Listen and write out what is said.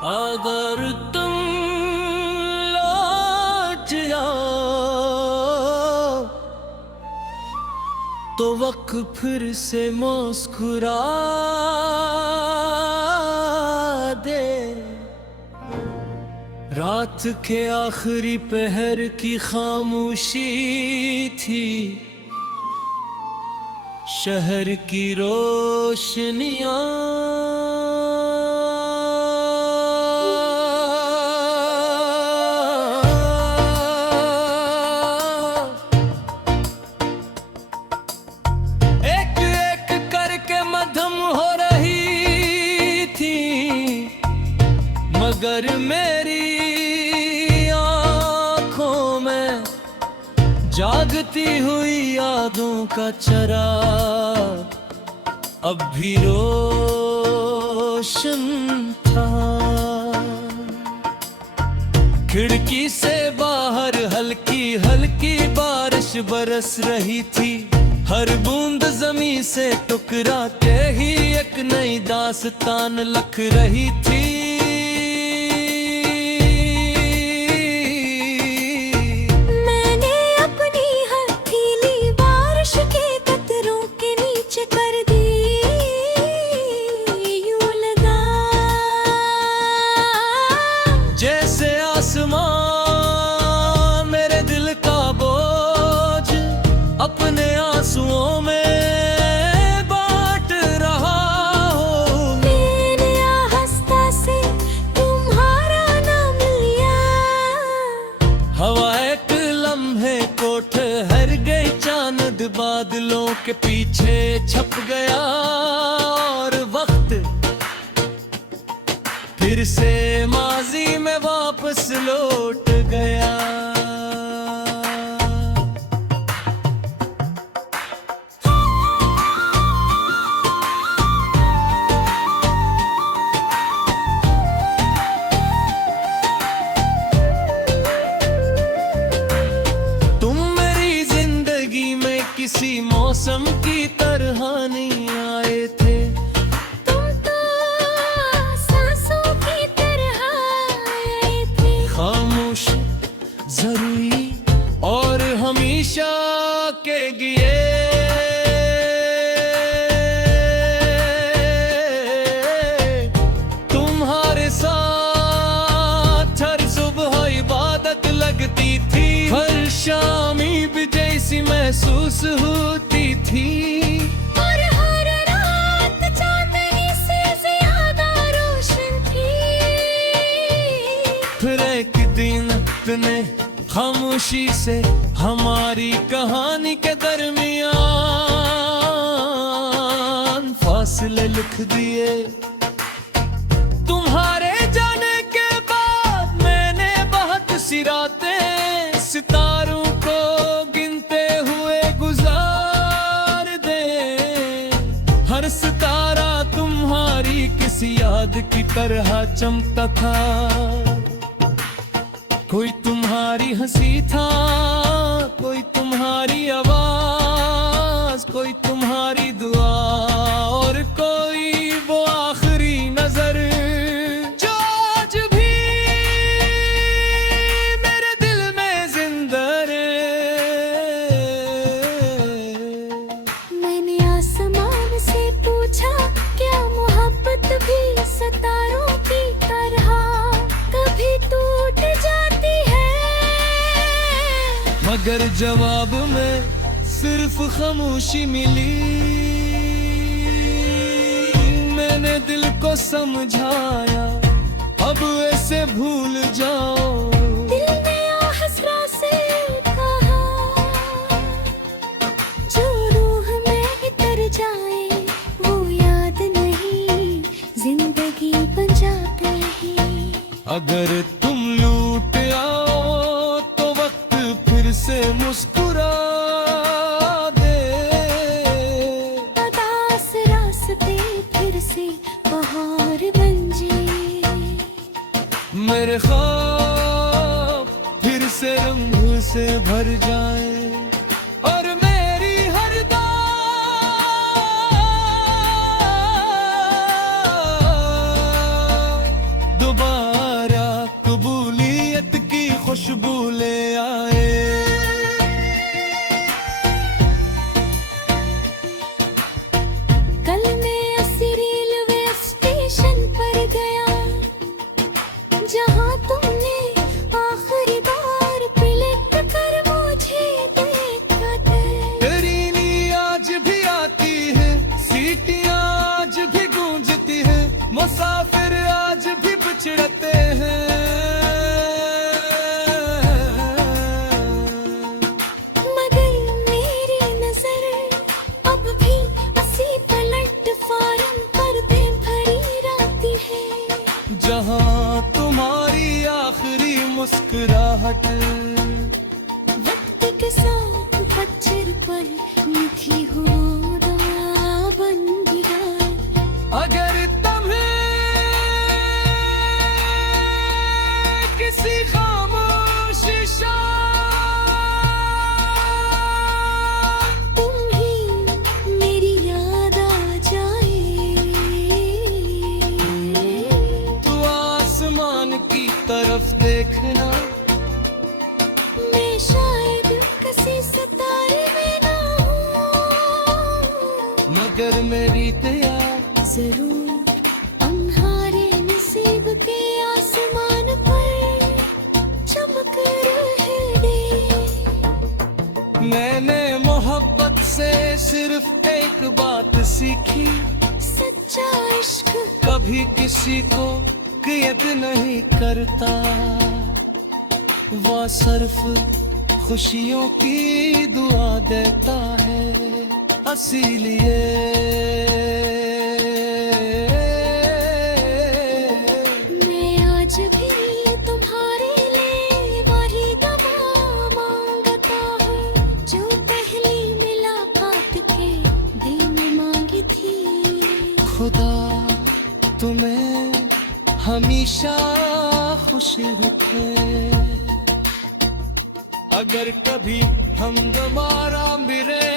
अगर तुम लौट आओ तो वक्त फिर से मुस्कुरा दे। रात के आखिरी पहर की खामोशी थी, शहर की रोशनियां एक एक करके मध्यम हो रही थी, मगर मेरी आंखों में जागती हुई यादों का चिराग अब भी रोशन था। खिड़की से बाहर हल्की हल्की बारिश बरस रही थी, हर बूंद ज़मीं से टुकरा के ही एक नई दास्तान लिख रही थी। जैसे आसमान मेरे दिल का बोझ अपने आंसुओं में बांट रहा हो। मैंने आहिस्ता से तुम्हारा नाम लिया, हवा एक लम्हे को ठहर गई, चांद बादलों के पीछे छप गया और वक्त फिर से माजी में वापस लौट गया। तुम मेरी जिंदगी में किसी मौसम की तरह नहीं आए थे, जरूरी और हमेशा के लिए। तुम्हारे साथ हर सुबह इबादत लगती थी, हर शाम ईद जैसी महसूस होती थी, और हर रात चांदनी से ज्यादा रोशन थी। फिर एक दिन अपने खामोशी से हमारी कहानी के दरमियान फासले लिख दिए। तुम्हारे जाने के बाद मैंने बहुत सी रातें सितारों को गिनते हुए गुजार दे। हर सितारा तुम्हारी किसी याद की तरह चमकता था, कोई तुम्हारी हंसी था, कोई तुम्हारी आवाज, कोई तुम्हारी दुआ, और कोई वो आखिरी नजर जो आज भी मेरे दिल में जिंदा है। मैंने आसमान से पूछा, क्या मोहब्बत भी सितारों की तरह कभी टूट जाती है? मगर जवाब में सिर्फ खामोशी मिली। मैंने दिल को समझाया, अब ऐसे भूल जाओ। दिल ने आसरा से कहा, जो रूह में उतर जाए वो याद नहीं, जिंदगी बन जाती है। अगर तुम लौट आओ तो वक्त फिर से मुस्कुरा दे। उदास रास्ते फिर से बहार बन जाए, मेरे ख्वाब फिर से रंग से भर जाए, और मेरी हर दुआ मगर मेरी दया जरूर अंधारे नसीब के आसमान पर चमक रहे दे। मैंने मोहब्बत से सिर्फ एक बात सीखी, सच्चा इश्क कभी किसी को कैद नहीं करता, वह सिर्फ खुशियों की दुआ देता है। इसीलिए मैं आज भी तुम्हारे लिए वही दुआ मांगता हूँ जो पहली मुलाकात के दिन मांगी थी। खुदा तुम्हें हमेशा खुश रखे। अगर कभी हम दोबारा मिले